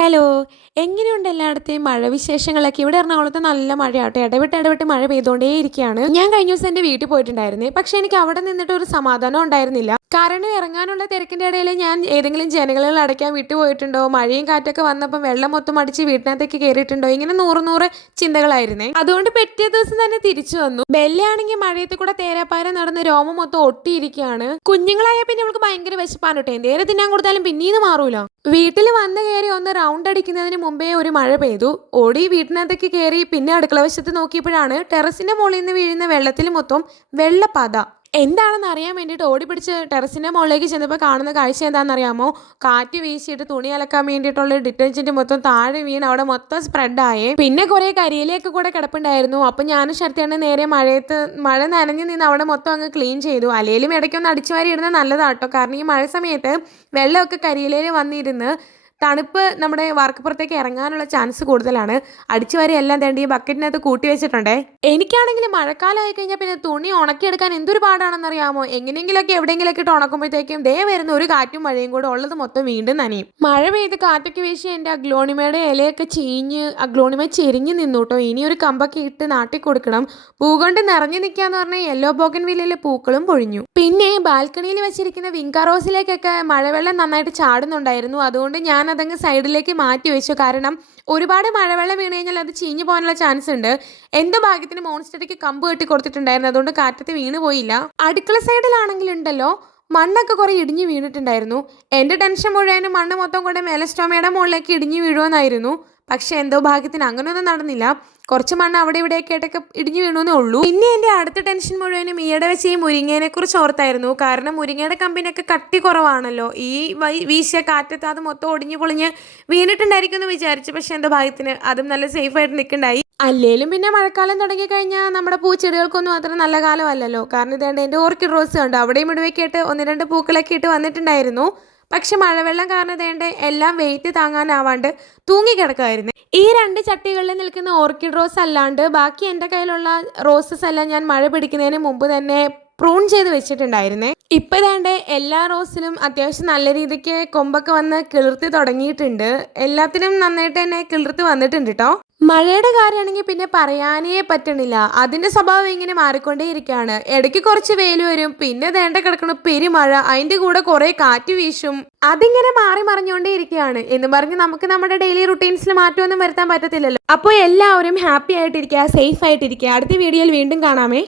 Hello. എങ്ങനെയുണ്ട് എല്ലായിടത്തെയും മഴ വിശേഷങ്ങളൊക്കെ? ഇവിടെ എറണാകുളത്ത് നല്ല മഴയാട്ടോ. ഇടവിട്ട് മഴ പെയ്തുകൊണ്ടേയിരിക്കുകയാണ്. ഞാൻ കഴിഞ്ഞ ദിവസം എൻ്റെ വീട്ടിൽ പോയിട്ടുണ്ടായിരുന്നേ. പക്ഷെ എനിക്ക് അവിടെ നിന്നിട്ട് ഒരു സമാധാനം ഉണ്ടായിരുന്നില്ല. കാരണം ഇറങ്ങാനുള്ള തിരക്കിൻ്റെ ഇടയിൽ ഞാൻ ഏതെങ്കിലും ജനലുകൾ അടയ്ക്കാൻ വിട്ടുപോയിട്ടുണ്ടോ, മഴയും കാറ്റൊക്കെ വന്നപ്പോൾ വെള്ളം മൊത്തം അടിച്ച് വീട്ടിനകത്തേക്ക് കയറിയിട്ടുണ്ടോ, ഇങ്ങനെ നൂറ് ചിന്തകളായിരുന്നേ. അതുകൊണ്ട് പിറ്റേ ദിവസം തന്നെ തിരിച്ചു വന്നു. ബെല്ലയാണെങ്കിൽ മഴയത്ത് കൂടെ തേരാപ്പാരം നടന്ന് രോമം മൊത്തം ഒട്ടിയിരിക്കുകയാണ്. കുഞ്ഞുങ്ങളായ പിന്നെ അവൾക്ക് ഭയങ്കര വിശപ്പാണ് കേട്ടോ. എന്തേരം തിന്നാൻ കൊടുത്താലും പിന്നീന്ന് മാറൂല. വീട്ടിൽ വന്ന് കയറി ഒന്ന് റൗണ്ട് അടിക്കുന്നതിന് മുമ്പേ ഒരു മഴ പെയ്തു. ഓടി വീട്ടിനകത്തേക്ക് കയറി പിന്നെ അടുക്കള വശത്ത് നോക്കിയപ്പോഴാണ് ടെറസിന്റെ മുകളിൽ നിന്ന് വീഴുന്ന വെള്ളത്തിൽ മൊത്തം വെള്ളപ്പാത. എന്താണെന്ന് അറിയാൻ വേണ്ടിയിട്ട് ഓടിപ്പിടിച്ച് ടെറസിന്റെ മുകളിലേക്ക് ചെന്നപ്പോൾ കാണുന്ന കാഴ്ച എന്താണെന്നറിയാമോ? കാറ്റ് വീശിയിട്ട് തുണി അലക്കാൻ വേണ്ടിയിട്ടുള്ള ഡിറ്റർജന്റ് മൊത്തം താഴെ വീണ് അവിടെ മൊത്തം സ്പ്രെഡായേ. പിന്നെ കുറെ കരിയിലേക്ക് കൂടെ കിടപ്പുണ്ടായിരുന്നു. അപ്പം ഞാനും ശരത്യാണ് നേരെ മഴ നനഞ്ഞു നിന്ന് അവിടെ മൊത്തം അങ്ങ് ക്ലീൻ ചെയ്തു. അല്ലെങ്കിലും ഇടയ്ക്കൊന്ന് അടിച്ചു വാരി ഇടുന്നത് നല്ലതാട്ടോ. കാരണം ഈ മഴ സമയത്ത് വെള്ളമൊക്കെ കരിയിലയിൽ വന്നിരുന്ന് തണുപ്പ് നമ്മുടെ വാർക്കപ്പുറത്തേക്ക് ഇറങ്ങാനുള്ള ചാൻസ് കൂടുതലാണ്. അടിച്ചു വാരി എല്ലാം തേണ്ടി ഈ ബക്കറ്റിനകത്ത് കൂട്ടി വെച്ചിട്ടുണ്ടേ. എനിക്കാണെങ്കിൽ മഴക്കാലം ആയി കഴിഞ്ഞാൽ പിന്നെ തുണി ഉണക്കിയെടുക്കാൻ എന്തൊരു പാടാണെന്നറിയാമോ? എങ്ങനെയെങ്കിലൊക്കെ എവിടെയെങ്കിലൊക്കെ ഇട്ട് ഉണക്കുമ്പോഴത്തേക്കും വരുന്ന ഒരു കാറ്റും മഴയും കൂടെ ഉള്ളത് മൊത്തം വീണ്ടും നനയും. മഴ പെയ്ത് കാറ്റൊക്കെ വീശി എൻ്റെ അഗ്ലോണിമയുടെ ഇലയൊക്കെ അഗ്ലോണിമ ചെരിഞ്ഞ് നിന്നു കേട്ടോ. ഇനി ഒരു കമ്പൊക്കെ ഇട്ട് നാട്ടി കൊടുക്കണം. പൂ കൊണ്ട് നിറഞ്ഞു നിൽക്കാന്ന് പറഞ്ഞാൽ യെല്ലോ ബോഗൺവില്ലയിലെ പൂക്കളും പൊഴിഞ്ഞു. പിന്നെ ബാൽക്കണിയിൽ വെച്ചിരിക്കുന്ന വിങ്ക റോസിലേക്കൊക്കെ മഴവെള്ളം നന്നായിട്ട് ചാടുന്നുണ്ടായിരുന്നു. അതുകൊണ്ട് ഞാൻ അതങ്ങ് സൈഡിലേക്ക് മാറ്റി വെച്ചു. കാരണം ഒരുപാട് മഴവെള്ളം വീണ് കഴിഞ്ഞാൽ അത് ചീഞ്ഞു പോകാനുള്ള ചാൻസ് ഉണ്ട്. എന്തോ ഭാഗ്യത്തിന് മോൺസ്റ്ററിക്ക് കമ്പ് കെട്ടി കൊടുത്തിട്ടുണ്ടായിരുന്നു. അതുകൊണ്ട് കാറ്റത്ത് വീണ് പോയില്ല. അടുക്കള സൈഡിലാണെങ്കിലുണ്ടല്ലോ മണ്ണൊക്കെ കുറെ ഇടിഞ്ഞു വീണിട്ടുണ്ടായിരുന്നു. എൻ്റെ ടെൻഷൻ മുഴുവനും മണ്ണ് മൊത്തം കൊണ്ട് മെലസ്റ്റോമയുടെ മുകളിലേക്ക് ഇടിഞ്ഞു വീഴുമെന്നായിരുന്നു. പക്ഷെ എന്തോ ഭാഗ്യത്തിന് അങ്ങനെയൊന്നും നടന്നില്ല. കുറച്ച് മണ്ണ് അവിടെ ഇവിടെയൊക്കെ ആയിട്ടൊക്കെ ഇടിഞ്ഞു വീണുവെന്നേ ഉള്ളൂ. പിന്നെ എൻ്റെ അടുത്ത ടെൻഷൻ മുഴുവനും ഈയിടെ വെച്ച് ഈ മുരിങ്ങേനെ കുറിച്ച് ഓർത്തായിരുന്നു. കാരണം മുരിങ്ങയുടെ കമ്പിനൊക്കെ കട്ടി കുറവാണല്ലോ. ഈ വീശിയ കാറ്റത്ത് അത് മൊത്തം ഒടിഞ്ഞു പൊളിഞ്ഞ് വീണിട്ടുണ്ടായിരിക്കും എന്ന് വിചാരിച്ചു. പക്ഷെ എന്തോ ഭാഗ്യത്തിന് അതും നല്ല സേഫായിട്ട് നിൽക്കണ്ടായി. അല്ലേലും പിന്നെ മഴക്കാലം തുടങ്ങിക്കഴിഞ്ഞാൽ നമ്മുടെ പൂച്ചെടികൾക്കൊന്നും അത്ര നല്ല കാലമല്ലല്ലോ. കാരണം ഇതേണ്ട എൻ്റെ ഓർക്കിഡ് റോസ് കണ്ടു. അവിടെയും ഇടവൊക്കെ ആയിട്ട് 1-2 പൂക്കളൊക്കെ ഇട്ട് വന്നിട്ടുണ്ടായിരുന്നു. പക്ഷെ മഴവെള്ളം കാരണം ഇതേണ്ട എല്ലാം വെയിറ്റ് താങ്ങാനാവാണ്ട് തൂങ്ങിക്കിടക്കുമായിരുന്നു. ഈ 2 ചട്ടികളിൽ നിൽക്കുന്ന ഓർക്കിഡ് റോസ് അല്ലാണ്ട് ബാക്കി എൻ്റെ കയ്യിലുള്ള റോസസ് എല്ലാം ഞാൻ മഴ പിടിക്കുന്നതിന് മുമ്പ് തന്നെ പ്രൂൺ ചെയ്ത് വെച്ചിട്ടുണ്ടായിരുന്നേ. ഇപ്പം വേണ്ട എല്ലാ റോസിലും അത്യാവശ്യം നല്ല രീതിക്ക് കൊമ്പൊക്കെ വന്ന് കിളിർത്തി തുടങ്ങിയിട്ടുണ്ട്. എല്ലാത്തിനും നന്നായിട്ട് തന്നെ കിളിർത്തി വന്നിട്ടുണ്ട് കേട്ടോ. മഴയുടെ കാര്യമാണെങ്കിൽ പിന്നെ പറയാനേ പറ്റണില്ല. അതിന്റെ സ്വഭാവം ഇങ്ങനെ മാറിക്കൊണ്ടേയിരിക്കുകയാണ്. ഇടയ്ക്ക് കുറച്ച് വെയിൽ വരും, പിന്നെ വേണ്ട കിടക്കണ പെരുമഴ, അതിന്റെ കൂടെ കുറെ കാറ്റ് വീശും. അതിങ്ങനെ മാറി മറിഞ്ഞുകൊണ്ടേ ഇരിക്കുകയാണ്. എന്ന് പറഞ്ഞ് നമുക്ക് നമ്മുടെ ഡെയിലി റുട്ടീൻസിൽ മാറ്റമൊന്നും വരുത്താൻ പറ്റത്തില്ലല്ലോ. അപ്പോൾ എല്ലാവരും ഹാപ്പി ആയിട്ടിരിക്കുക, സേഫ് ആയിട്ടിരിക്കുക. അടുത്ത വീഡിയോയിൽ വീണ്ടും കാണാമേ.